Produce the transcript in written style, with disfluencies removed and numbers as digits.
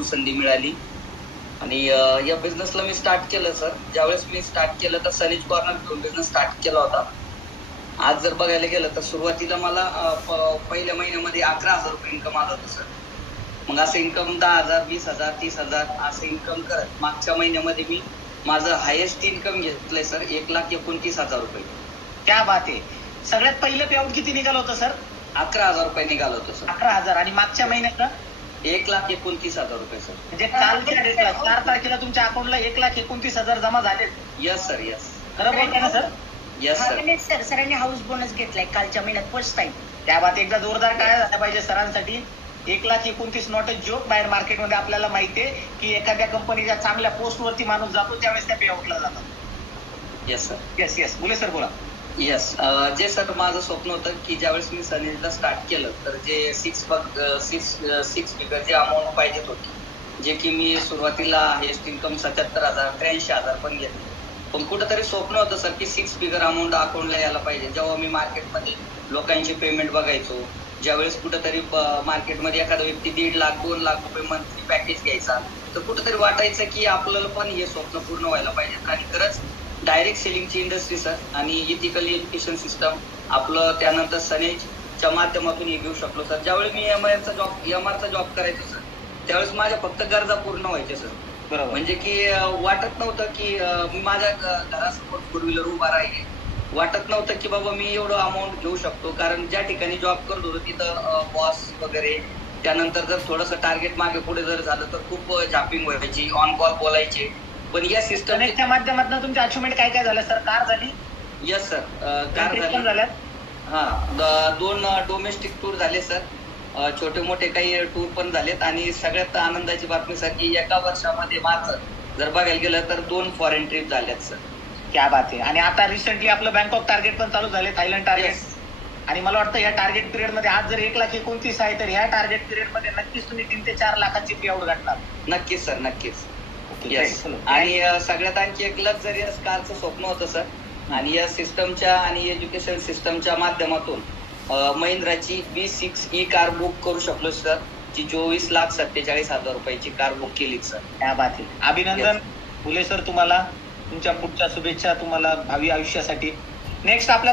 भरपूर संधी मिळाली आणि या बिझनेसला मी स्टार्ट केलं सर. ज्यावेळेस मी स्टार्ट केलं तर सनीज कॉर्नर घेऊन बिझनेस स्टार्ट केला होता. आज जर बघायला गेलं तर सुरुवातीला मला पहिल्या महिन्यामध्ये 11,000 रुपये इन्कम आलं होतं सर. मग असं इन्कम 10,000, 20,000, 30,000 असं इन्कम करत मागच्या महिन्यामध्ये मी माझं हायेस्ट इन्कम घेतलंय सर 1,29,000 रुपये. क्या बात आहे. सगळ्यात पहिलं पेआउट किती निघालं होतं सर? 11,000 रुपये निघालं होतं सर. 11,000. आणि मागच्या महिन्यात 1,29,000 रुपये सर. म्हणजे कालच्या डेटला 4 तारखेला तुमच्या अकाउंटला 1,29,000 जमा झाले. Yes sir, yes. खरं बोलताय ना सर? Yes sir. सर सरांनी हाऊस बोनस घेतलाय कालच्या महिन्यात फर्स्ट टाइम. त्या बात एकदा जोरदार काय झाला पाहिजे सरांसाठी. 1,29,000 नॉट अ जोक. बाहेर मार्केटमध्ये आपल्याला माहितीये की एखाद्या कंपनीच्या चांगल्या पोस्टवरती माणूस जातो त्यावेळेस त्या पेआउटला जातात. Yes sir. येस येस बोले सर, बोला. येस. जे सर माझं स्वप्न होतं की ज्यावेळेस मी सनीजला स्टार्ट केलं तर जे सिक्स फिगर जे अमाऊंट पाहिजेत होती, जे की मी सुरुवातीला हायेस्ट इन्कम 77,000, 83,000 पण घेतले. पण कुठंतरी स्वप्न होतं सर की 6 फिगर अमाऊंट अकाउंटला यायला पाहिजे. जेव्हा मी मार्केटमध्ये लोकांची पेमेंट बघायचो, ज्यावेळेस कुठंतरी मार्केटमध्ये एखादा व्यक्ती 1.5 लाख 2 लाख रुपये मंथली पॅकेज घ्यायचा, तर कुठंतरी वाटायचं की आपल्याला पण हे स्वप्न पूर्ण व्हायला पाहिजे. आणि खरंच डायरेक्ट सेलिंगची इंडस्ट्री सर आणि इथिकल एज्युकेशन सिस्टम आपलं, त्यानंतर सनेजच्या माध्यमातून हे घेऊ शकलो सर. ज्यावेळी मी एमआरचा जॉब करायचो सर, त्यावेळेस माझ्या फक्त गरजा पूर्ण व्हायच्या सर. बरोबर. म्हणजे की वाटत नव्हतं की मी माझ्या घरासमोर 4 व्हीलर उभा राहिले. वाटत नव्हतं की बाबा मी एवढं अमाऊंट घेऊ शकतो. कारण ज्या ठिकाणी जॉब करत होतो तिथं बॉस वगैरे, त्यानंतर जर थोडंसं टार्गेट मागे पुढे जर झालं तर खूप झापिंग व्हायची, ऑन कॉल बोलायचे. पण या सिस्टमच्या माध्यमातून तुमच्या अचिव्हमेंट काय काय झालं सर? कार झाली? यस सर, कार झाली. हा, 2 डोमेस्टिक टूर झाले सर. छोटे मोठे काही टूर पण झालेत. आणि सगळ्यात आनंदाची बातमी सर की एका वर्षामध्ये माझं जर बघायला गेलं तर 2 फॉरेन ट्रिप झाल्यात सर. क्या बात आहे. आणि आता रिसेंटली आपलं बँकॉक टार्गेट पण चालू झाले, थायलंड टार्गेट. आणि मला वाटतं या टार्गेट पिरियड मध्ये आज जर 1,29,000 आहे तर ह्या टार्गेट पिरियड मध्ये नक्कीच तुम्ही 3 ते 4 लाखाची पेआउट गाठणार. नक्कीच सर, नक्कीच. येस. आणि सगळ्यात आणखी एक लक्झरियस कारचं स्वप्न होतं सर. आणि या सिस्टमच्या आणि एज्युकेशन सिस्टमच्या माध्यमातून महिंद्राची B6 कार बुक करू शकलो सर, जी 24,47,000 रुपयाची कार बुक केली सर. क्या बात आहे. अभिनंदन फुले सर तुम्हाला. तुमच्या पुढच्या शुभेच्छा तुम्हाला भावी आयुष्यासाठी. नेक्स्ट आपल्या